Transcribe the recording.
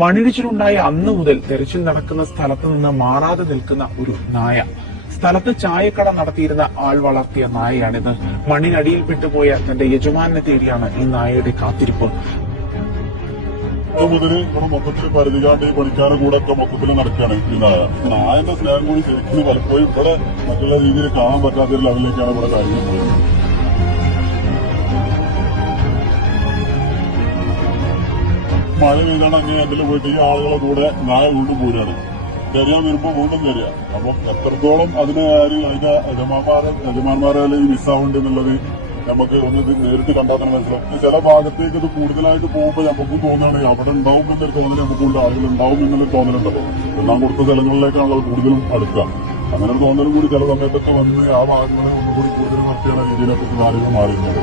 മണ്ണിടിച്ചിലുണ്ടായ അന്ന് മുതൽ തെരച്ചിൽ നടക്കുന്ന സ്ഥലത്ത് നിന്ന് മാറാതെ നിൽക്കുന്ന ഒരു നായ. സ്ഥലത്ത് ചായക്കട നടത്തിയിരുന്ന ആൾ വളർത്തിയ നായയാണിത്. മണ്ണിനടിയിൽ പെട്ടുപോയ തന്റെ യജമാനെ തേടിയാണ് ഈ നായയുടെ കാത്തിരിപ്പ്. മുതല് ഇവിടെ മൊത്തത്തിൽ പരിധികാണ്ട് ഈ പണിക്കാരുടെ കൂടെ ഒക്കെ മൊത്തത്തിൽ നടക്കുകയാണ് ഈ നായ. നായന്റെ സ്നേഹം കൂടി ശരിക്കും പലപ്പോഴും ഇവിടെ മറ്റുള്ള രീതിയിൽ കാണാൻ പറ്റാത്ത ഒരു ലെവലിലേക്കാണ് ഇവിടെ കാര്യങ്ങൾ പോയത്. മഴ പെയ്താണ് അങ്ങനെ അതിൽ പോയിട്ട് ഈ ആളുകളെ കൂടെ നായ വീണ്ടും പോരാണ്. കരയാൻ വരുമ്പോ വീണ്ടും കരയാ. അപ്പൊ എത്രത്തോളം അതിന് അതിന്റെ യജമാന്മാരെ മിസ്സാവുണ്ട് എന്നുള്ളത് നമുക്ക് ഒന്ന് ഇത് നേരിട്ട് കണ്ടാൽ തന്നെ മനസ്സിലാവും. ചില ഭാഗത്തേക്ക് ഇത് കൂടുതലായിട്ട് പോകുമ്പോൾ നമുക്ക് തോന്നുകയാണ് അവിടെ ഉണ്ടാവും എന്നൊരു തോന്നൽ, നമുക്കുള്ള ആളുകൾ ഉണ്ടാവും എന്നുള്ളൊരു തോന്നലുണ്ടല്ലോ. എല്ലാം കൊടുത്ത സ്ഥലങ്ങളിലേക്കാണല്ലോ കൂടുതലും അടുക്കുക. അങ്ങനെ ഒരു തോന്നലും കൂടി ചില സമയത്തൊക്കെ വന്ന് ആ ഭാഗങ്ങളെ ഒന്നുകൂടി കൂടുതൽ നടത്തിയാണ് രീതിയിലൊക്കെ കാര്യങ്ങൾ മാറിയിരുന്നത്.